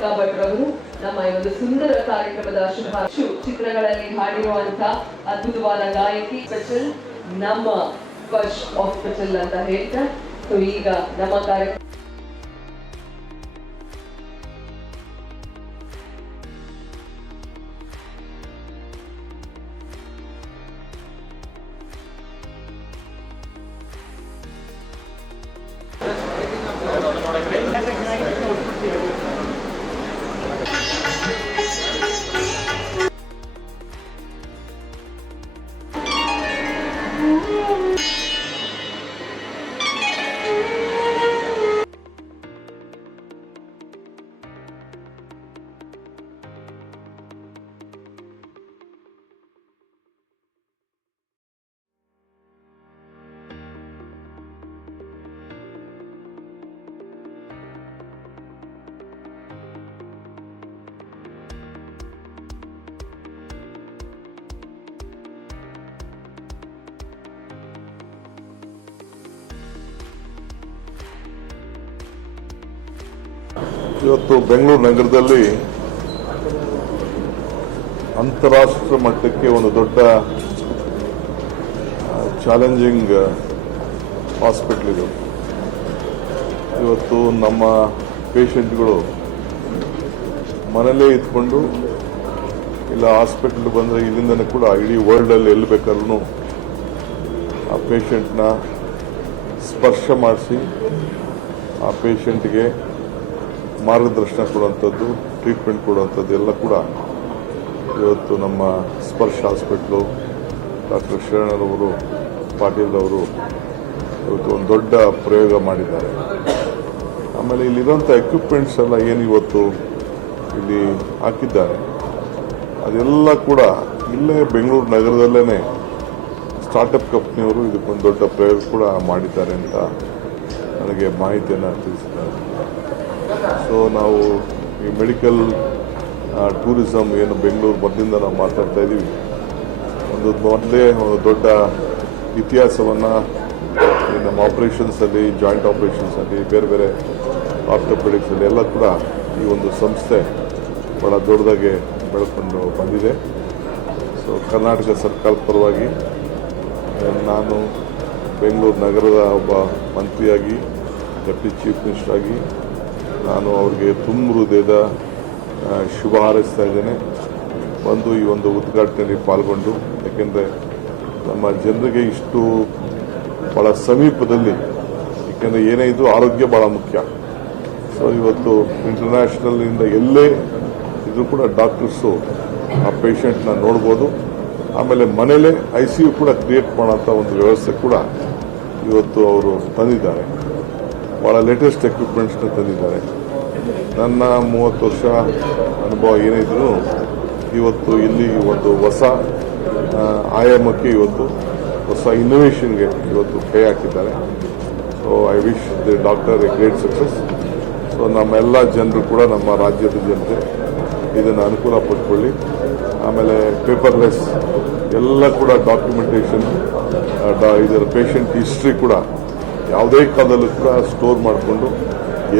ಭಟ್ರವರು ನಮ್ಮ ಈ ಒಂದು ಸುಂದರ ಕಾರ್ಯಕ್ರಮದ ಚಿತ್ರಗಳಲ್ಲಿ ಹಾಡಿರುವಂತಹ ಅದ್ಭುತವಾದ ಗಾಯಕಿ ಸ್ಪೆಷಲ್ ನಮ್ಮ ಸ್ಪರ್ಶ್ ಹಾಸ್ಪಿಟಲ್ ಅಂತ ಹೇಳ್ತಾ ಸೊ ಈಗ ನಮ್ಮ ಕಾರ್ಯಕ್ರಮ ಇವತ್ತು ಬೆಂಗಳೂರು ನಗರದಲ್ಲಿ ಅಂತಾರಾಷ್ಟ್ರೀಯ ಮಟ್ಟಕ್ಕೆ ಒಂದು ದೊಡ್ಡ ಚಾಲೆಂಜಿಂಗ್ ಹಾಸ್ಪಿಟಲ್ ಇದು. ಇವತ್ತು ನಮ್ಮ ಪೇಷಂಟ್ಗಳು ಮನೇಲೇ ಇದ್ಕೊಂಡು ಇಲ್ಲ ಹಾಸ್ಪಿಟಲ್ ಬಂದರೆ ಇಲ್ಲಿಂದನೇ ಕೂಡ ಇಡೀ ವರ್ಲ್ಡಲ್ಲಿ ಎಲ್ಲಿ ಬೇಕಾದ್ರೂ ಆ ಪೇಷಂಟ್ನ ಸ್ಪರ್ಶ ಮಾಡಿಸಿ ಆ ಪೇಷಂಟ್ಗೆ ಮಾರ್ಗದರ್ಶನ ಕೊಡುವಂಥದ್ದು, ಟ್ರೀಟ್ಮೆಂಟ್ ಕೊಡುವಂಥದ್ದು ಎಲ್ಲ ಕೂಡ ಇವತ್ತು ನಮ್ಮ ಸ್ಪರ್ಶ ಹಾಸ್ಪಿಟ್ಲು ಡಾಕ್ಟರ್ ಶರಣರವರು ಪಾಟೀಲ್ ಅವರು ಇವತ್ತು ಒಂದು ದೊಡ್ಡ ಪ್ರಯೋಗ ಮಾಡಿದ್ದಾರೆ. ಆಮೇಲೆ ಇಲ್ಲಿರುವಂಥ ಎಕ್ವಿಪ್ಮೆಂಟ್ಸ್ ಎಲ್ಲ ಏನು ಇವತ್ತು ಇಲ್ಲಿ ಹಾಕಿದ್ದಾರೆ ಅದೆಲ್ಲ ಕೂಡ ಇಲ್ಲೇ ಬೆಂಗಳೂರು ನಗರದಲ್ಲೇ ಸ್ಟಾರ್ಟಪ್ ಕಂಪ್ನಿಯವರು ಇದಕ್ಕೊಂದು ದೊಡ್ಡ ಪ್ರಯೋಗ ಕೂಡ ಮಾಡಿದ್ದಾರೆ ಅಂತ ನನಗೆ ಮಾಹಿತಿಯನ್ನು ತಿಳಿಸಿದ್ದಾರೆ. ಸೊ ನಾವು ಈ ಮೆಡಿಕಲ್ ಟೂರಿಸಂ ಏನು ಬೆಂಗಳೂರು ಮೊದಲಿಂದ ನಾವು ಮಾತಾಡ್ತಾ ಇದ್ದೀವಿ, ಮೊದಲೇ ಒಂದು ದೊಡ್ಡ ಇತಿಹಾಸವನ್ನು ನಮ್ಮ ಆಪರೇಷನ್ಸಲ್ಲಿ, ಜಾಯಿಂಟ್ ಆಪರೇಷನ್ಸಲ್ಲಿ, ಬೇರೆ ಬೇರೆ ಆರ್ಥೋಪೆಡಿಕ್ಸಲ್ಲಿ ಎಲ್ಲ ಕೂಡ ಈ ಒಂದು ಸಂಸ್ಥೆ ಬಹಳ ದೊಡ್ಡದಾಗಿ ಬೆಳ್ಕೊಂಡು ಬಂದಿದೆ. ಸೊ ಕರ್ನಾಟಕ ಸರ್ಕಾರದ ಪರವಾಗಿ ನಾನು ಬೆಂಗಳೂರು ನಗರದ ಒಬ್ಬ ಮಂತ್ರಿಯಾಗಿ, ಡೆಪ್ಯೂಟಿ ಚೀಫ್ ಮಿನಿಸ್ಟರ್ ಆಗಿ ನಾನು ಅವ್ರಿಗೆ ತುಂಬ ಹೃದಯದ ಶುಭ ಹಾರೈಸ್ತಾ ಇದ್ದೇನೆ. ಬಂದು ಈ ಒಂದು ಉದ್ಘಾಟನೆಯಲ್ಲಿ ಪಾಲ್ಗೊಂಡು, ಯಾಕೆಂದರೆ ನಮ್ಮ ಜನರಿಗೆ ಇಷ್ಟು ಭಾಳ ಸಮೀಪದಲ್ಲಿ, ಏಕೆಂದರೆ ಏನೇ ಇದು ಆರೋಗ್ಯ ಭಾಳ ಮುಖ್ಯ. ಸೊ ಇವತ್ತು ಇಂಟರ್ನ್ಯಾಷನಲ್ನಿಂದ ಎಲ್ಲೇ ಇದ್ರೂ ಕೂಡ ಡಾಕ್ಟರ್ಸು ಆ ಪೇಷಂಟ್ನ ನೋಡ್ಬೋದು. ಆಮೇಲೆ ಮನೇಲೇ ICU ಕೂಡ ಕ್ರಿಯೇಟ್ ಮಾಡೋಂಥ ಒಂದು ವ್ಯವಸ್ಥೆ ಕೂಡ ಇವತ್ತು ಅವರು ತಂದಿದ್ದಾರೆ. ಭಾಳ ಲೇಟೆಸ್ಟ್ ಎಕ್ವಿಪ್ಮೆಂಟ್ಸ್ನ ತಂದಿದ್ದಾರೆ. ನನ್ನ 30 ವರ್ಷ ಅನುಭವ ಏನಿದ್ರು ಇವತ್ತು ಇಲ್ಲಿ ಒಂದು ಹೊಸ ಆಯಾಮಕ್ಕೆ, ಇವತ್ತು ಹೊಸ ಇನ್ನೋವೇಷನ್ಗೆ ಇವತ್ತು ಕೈ ಹಾಕಿದ್ದಾರೆ. So I wish the doctor A great success. So ನಮ್ಮೆಲ್ಲ ಜನರು ಕೂಡ, ನಮ್ಮ ರಾಜ್ಯದ ಜನತೆ ಇದನ್ನು ಅನುಕೂಲ ಪಡ್ಕೊಳ್ಳಿ. ಆಮೇಲೆ ಪೇಪರ್ಲೆಸ್ ಎಲ್ಲ ಕೂಡ ಡಾಕ್ಯುಮೆಂಟೇಷನ್, ಇದರ ಪೇಷಂಟ್ ಹಿಸ್ಟ್ರಿ ಕೂಡ ಯಾವುದೇ ಕಾಲದಲ್ಲೂ ಕೂಡ ಸ್ಟೋರ್ ಮಾಡಿಕೊಂಡು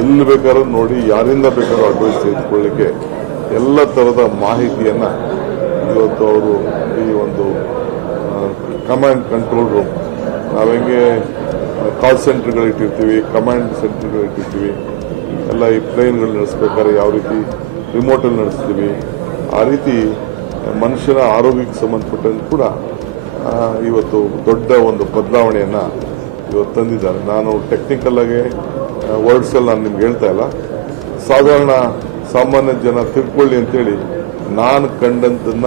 ಎಲ್ಲಿ ಬೇಕಾದ್ರೂ ನೋಡಿ, ಯಾರಿಂದ ಬೇಕಾದ್ರೂ ಅಡ್ವೈಸ್ ತೆಗೆದುಕೊಳ್ಳಲಿಕ್ಕೆ ಎಲ್ಲ ಥರದ ಮಾಹಿತಿಯನ್ನು ಇವತ್ತು ಅವರು ಈ ಒಂದು ಕಮಾಂಡ್ ಕಂಟ್ರೋಲ್ ರೂಮ್, ನಾವು ಹೆಂಗೆ ಕಾಲ್ ಸೆಂಟರ್ಗಳಿಟ್ಟಿರ್ತೀವಿ, ಕಮಾಂಡ್ ಸೆಂಟರ್ಗಳಿಟ್ಟಿರ್ತೀವಿ, ಎಲ್ಲ ಈ ಪ್ಲೇನ್ಗಳು ನಡೆಸ್ಬೇಕಾದ್ರೆ ಯಾವ ರೀತಿ ರಿಮೋಟಲ್ಲಿ ನಡೆಸ್ತೀವಿ, ಆ ರೀತಿ ಮನುಷ್ಯನ ಆರೋಗ್ಯಕ್ಕೆ ಸಂಬಂಧಪಟ್ಟಂತೆ ಕೂಡ ಇವತ್ತು ದೊಡ್ಡ ಒಂದು ಬದಲಾವಣೆಯನ್ನು ಇವತ್ತು ತಂದಿದ್ದಾರೆ. ನಾನು ಟೆಕ್ನಿಕಲ್ ಆಗಿ ವರ್ಡ್ಸಲ್ಲಿ ನಾನು ನಿಮ್ಗೆ ಹೇಳ್ತಾ ಇಲ್ಲ, ಸಾಮಾನ್ಯ ಜನ ತಿಳ್ಕೊಳ್ಳಿ ಅಂತೇಳಿ ನಾನು ಕಂಡಂತನ್ನ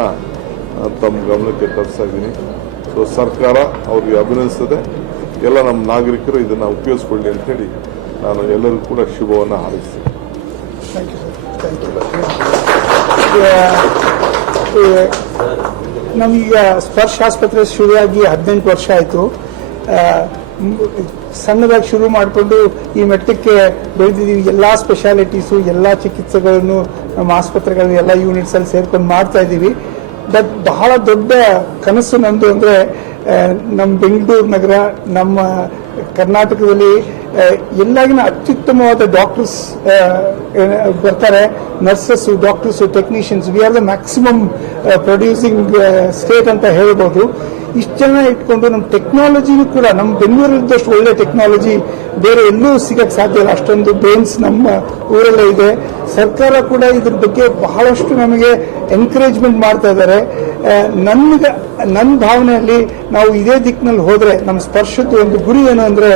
ತಮ್ಮ ಗಮನಕ್ಕೆ ತರಿಸ್ತಾ ಇದ್ದೀನಿ. ಸೊ ಸರ್ಕಾರ ಅವ್ರಿಗೆ ಅಭಿನಂದಿಸ್ತದೆ, ಎಲ್ಲ ನಮ್ಮ ನಾಗರಿಕರು ಇದನ್ನು ಉಪಯೋಗಿಸ್ಕೊಳ್ಳಿ ಅಂತೇಳಿ ನಾನು ಎಲ್ಲರಿಗೂ ಕೂಡ ಶುಭವನ್ನು ಹಾರೈಸ್ತೀನಿ. ನಮೀಗ ಸ್ಪರ್ಶ ಆಸ್ಪತ್ರೆ ಶುರುವಾಗಿ 18 ವರ್ಷ ಆಯಿತು. ಸಣ್ಣದಾಗಿ ಶುರು ಮಾಡಿಕೊಂಡು ಈ ಮಟ್ಟಕ್ಕೆ ಬೆಳೆದಿದ್ದೀವಿ. ಎಲ್ಲ ಸ್ಪೆಷಾಲಿಟೀಸು, ಎಲ್ಲ ಚಿಕಿತ್ಸೆಗಳನ್ನು ನಮ್ಮ ಆಸ್ಪತ್ರೆಗಳಲ್ಲಿ ಎಲ್ಲ ಯೂನಿಟ್ಸಲ್ಲಿ ಸೇರ್ಕೊಂಡು ಮಾಡ್ತಾ ಇದ್ದೀವಿ. ಬಟ್ ಬಹಳ ದೊಡ್ಡ ಕನಸು ನಂದು ಅಂದರೆ ನಮ್ಮ ಬೆಂಗಳೂರು ನಗರ, ನಮ್ಮ ಕರ್ನಾಟಕದಲ್ಲಿ ಎಲ್ಲಾಗಿನ ಅತ್ಯುತ್ತಮವಾದ ಡಾಕ್ಟರ್ಸ್ ಬರ್ತಾರೆ, nurses, doctors, technicians. We are the maximum producing state ಅಂತ ಹೇಳ್ಬೋದು. ಇಷ್ಟು ಜನ ಇಟ್ಕೊಂಡು ನಮ್ಮ ಟೆಕ್ನಾಲಜಿನೂ ಕೂಡ ನಮ್ಮ ಬೆಂಗಳೂರಿದ್ದಷ್ಟು ಒಳ್ಳೆ ಟೆಕ್ನಾಲಜಿ ಬೇರೆ ಎಲ್ಲೂ ಸಿಗಕ್ಕೆ ಸಾಧ್ಯ ಇಲ್ಲ. ಅಷ್ಟೊಂದು ಬ್ರೈನ್ಸ್ ನಮ್ಮ ಊರಲ್ಲೇ ಇದೆ. ಸರ್ಕಾರ ಕೂಡ ಇದ್ರ ಬಗ್ಗೆ ಬಹಳಷ್ಟು ನಮಗೆ ಎನ್ಕರೇಜ್ಮೆಂಟ್ ಮಾಡ್ತಾ ಇದ್ದಾರೆ. ನನ್ನ ಭಾವನೆಯಲ್ಲಿ ನಾವು ಇದೇ ದಿಕ್ಕಿನಲ್ಲಿ ಹೋದ್ರೆ ನಮ್ಮ ಸ್ಪರ್ಶದ ಒಂದು ಗುರಿ ಏನು ಅಂದ್ರೆ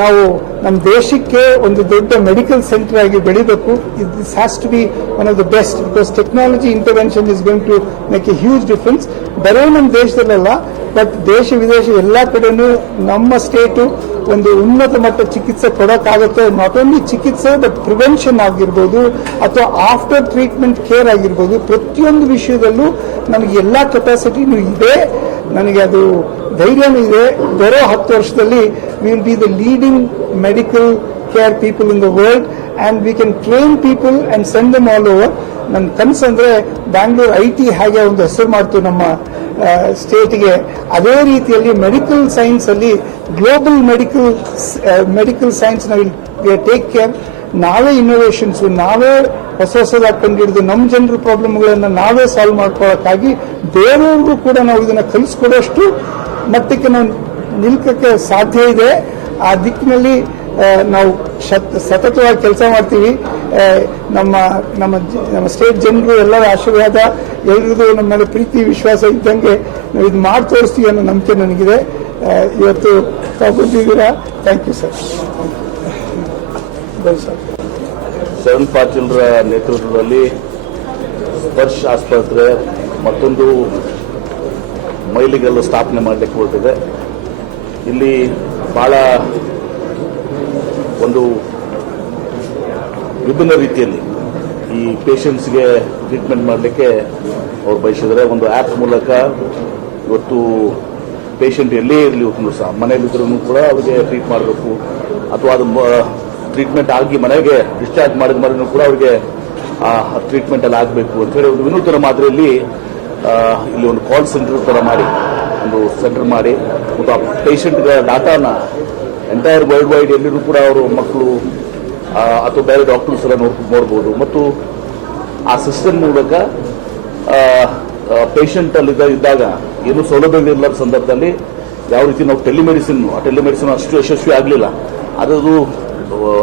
ನಾವು ನಮ್ಮ ದೇಶಕ್ಕೆ ಒಂದು ದೊಡ್ಡ ಮೆಡಿಕಲ್ ಸೆಂಟರ್ ಆಗಿ ಬೆಳಿಬೇಕು. This has to be one of the best, because technology intervention is going to make a huge difference. ಬರೀ ನಮ್ಮ ದೇಶದಲ್ಲ, ಬಟ್ ದೇಶ ವಿದೇಶ ಎಲ್ಲ ಕಡೆನೂ ನಮ್ಮ ಸ್ಟೇಟು ಒಂದು ಉನ್ನತ ಮಟ್ಟ ಚಿಕಿತ್ಸೆ ಕೊಡೋಕ್ಕಾಗುತ್ತೆ. ನಾಟ್ ಓನ್ಲಿ ಚಿಕಿತ್ಸೆ ಬಟ್ ಪ್ರಿವೆನ್ಷನ್ ಆಗಿರ್ಬೋದು ಅಥವಾ ಆಫ್ಟರ್ ಟ್ರೀಟ್ಮೆಂಟ್ ಕೇರ್ ಆಗಿರ್ಬೋದು. ಪ್ರತಿಯೊಂದು ವಿಷಯದಲ್ಲೂ ನನಗೆ ಎಲ್ಲ ಕೆಪಾಸಿಟಿನೂ ಇದೆ, ನನಗೆ ಅದು ಧೈರ್ಯನೂ ಇದೆ. ಬರೋ 10 ವರ್ಷದಲ್ಲಿ we will be the leading medical care people in the world and we can train people and send dum all over. ನನ್ನ ಕನಸು ಅಂದ್ರೆ ಬ್ಯಾಂಗ್ಳೂರ್ IT ಹೇಗೆ ಒಂದು ಹೆಸರು ಮಾಡ್ತು ನಮ್ಮ ಸ್ಟೇಟ್ಗೆ, ಅದೇ ರೀತಿಯಲ್ಲಿ ಮೆಡಿಕಲ್ ಸೈನ್ಸ್ ಅಲ್ಲಿ ಗ್ಲೋಬಲ್ ಮೆಡಿಕಲ್ ಸೈನ್ಸ್ ನಾವು ಟೇಕ್ ಕೇರ್. ನಾವೇ ಇನ್ನೋವೇಷನ್ಸ್, ನಾವೇ ಹೊಸದಾಗಿ ಕಂಡುಹಿಡಿದು ನಮ್ಮ ಜನರ ಪ್ರಾಬ್ಲಮ್ಗಳನ್ನು ನಾವೇ ಸಾಲ್ವ್ ಮಾಡ್ಕೊಳ್ಳೋಕ್ಕಾಗಿ ಬೇರೆಯವ್ರಿಗೂ ಕೂಡ ನಾವು ಇದನ್ನ ಕಲಿಸ್ಕೊಡೋಷ್ಟು ಮಟ್ಟಕ್ಕೆ ನಾವು ನಿಲ್ಕಕ್ಕೆ ಸಾಧ್ಯ ಇದೆ. ಆ ದಿಕ್ಕಿನಲ್ಲಿ ನಾವು ಸತತವಾಗಿ ಕೆಲಸ ಮಾಡ್ತೀವಿ. ನಮ್ಮ ಸ್ಟೇಟ್ ಜನರು ಎಲ್ಲರ ಆಶೀರ್ವಾದ, ಎಲ್ರಿಗೂ ನಮ್ಮ ಮೇಲೆ ಪ್ರೀತಿ ವಿಶ್ವಾಸ ಇದ್ದಂಗೆ ನಾವು ಇದು ಮಾಡಿ ತೋರಿಸ್ತೀವಿ ಅನ್ನೋ ನಂಬಿಕೆ ನನಗಿದೆ. ಇವತ್ತು ತಾವು ಬಂದಿದ್ದೀರಾ, thank you sir. Sir Sharan ಪಾಟೀಲ್ರ ನೇತೃತ್ವದಲ್ಲಿ ಸ್ಪರ್ಶ್ ಆಸ್ಪತ್ರೆ ಮತ್ತೊಂದು ಮೈಲಿಗಲ್ಲು ಸ್ಥಾಪನೆ ಮಾಡಲಿಕ್ಕೆ ಹೊರಟಿದೆ. ಇಲ್ಲಿ ಬಹಳ ಒಂದು ವಿಭಿನ್ನ ರೀತಿಯಲ್ಲಿ ಈ ಪೇಷಂಟ್ಸ್ಗೆ ಟ್ರೀಟ್ಮೆಂಟ್ ಮಾಡಲಿಕ್ಕೆ ಅವ್ರು ಬಯಸಿದರೆ ಒಂದು ಆ್ಯಪ್ ಮೂಲಕ ಇವತ್ತು ಪೇಷಂಟ್ ಎಲ್ಲೇ ಇರಲಿ ಸಹ ಮನೆಯಲ್ಲಿದ್ರೂ ಕೂಡ ಅವ್ರಿಗೆ ಟ್ರೀಟ್ ಮಾಡಬೇಕು, ಅಥವಾ ಅದು ಟ್ರೀಟ್ಮೆಂಟ್ ಆಗಿ ಮನೆಗೆ ಡಿಸ್ಚಾರ್ಜ್ ಮಾಡಿದ ಮರೆಯೂ ಕೂಡ ಅವ್ರಿಗೆ ಟ್ರೀಟ್ಮೆಂಟ್ ಅಲ್ಲಿ ಆಗಬೇಕು ಅಂತ ಹೇಳಿ ಒಂದು ವಿನೂತನ ಮಾದರಿಯಲ್ಲಿ ಇಲ್ಲಿ ಒಂದು ಕಾಲ್ ಸೆಂಟರ್ ತರ ಮಾಡಿ, ಒಂದು ಸೆಂಟರ್ ಮಾಡಿ ಮತ್ತು ಆ ಪೇಷಂಟ್ಗಳ ಡಾಟಾನ ಎಂಟೈರ್ ವರ್ಲ್ಡ್ ವೈಡ್ ಎಲ್ಲಿರೂ ಕೂಡ ಅವರು ಮಕ್ಕಳು ಅಥವಾ ಬೇರೆ ಡಾಕ್ಟರ್ಸ್ ಎಲ್ಲ ನೋಡ್ಬೋದು. ಮತ್ತು ಆ ಸಿಸ್ಟಮ್ ಮೂಲಕ ಪೇಷಂಟ್ ಅಲ್ಲಿ ಇದ್ದಾಗ ಏನು ಸೌಲಭ್ಯಗಳಿಲ್ಲದ ಸಂದರ್ಭದಲ್ಲಿ ಯಾವ ರೀತಿ ನಾವು ಟೆಲಿಮೆಡಿಸಿನ್ ಅಷ್ಟು ಯಶಸ್ವಿ ಆಗಲಿಲ್ಲ, ಅದು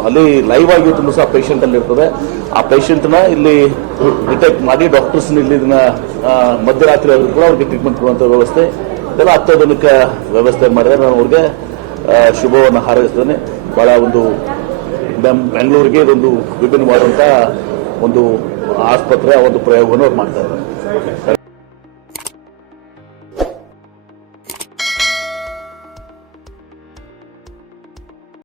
ಅಲ್ಲಿ ಲೈವ್ ಆಗಿ ತುಂಬ ಸಹ ಪೇಷಂಟ್ ಅಲ್ಲಿ ಇರ್ತದೆ. ಆ ಪೇಷಂಟ್ನ ಇಲ್ಲಿ ಡಿಟೆಕ್ಟ್ ಮಾಡಿ ಡಾಕ್ಟರ್ಸ್ ಇಲ್ಲಿ ಇದನ್ನ ಮಧ್ಯರಾತ್ರಿ ಆದರೂ ಕೂಡ ಅವ್ರಿಗೆ ಟ್ರೀಟ್ಮೆಂಟ್ ಕೊಡುವಂಥ ವ್ಯವಸ್ಥೆ ಇದೆಲ್ಲ ಅತ್ಯಾಧುನಿಕ ವ್ಯವಸ್ಥೆ ಮಾಡಿದರೆ ನಾನು ಅವ್ರಿಗೆ ಶುಭವನ್ನು ಹಾರೈಸ್ತೇನೆ. ಬಹಳ ಒಂದು ಬೆಂಗಳೂರಿಗೆ ಇದೊಂದು ವಿಭಿನ್ನವಾದಂಥ ಒಂದು ಆಸ್ಪತ್ರೆ, ಒಂದು ಪ್ರಯೋಗವನ್ನು ಅವ್ರು ಮಾಡ್ತಾ ಇದ್ದಾರೆ.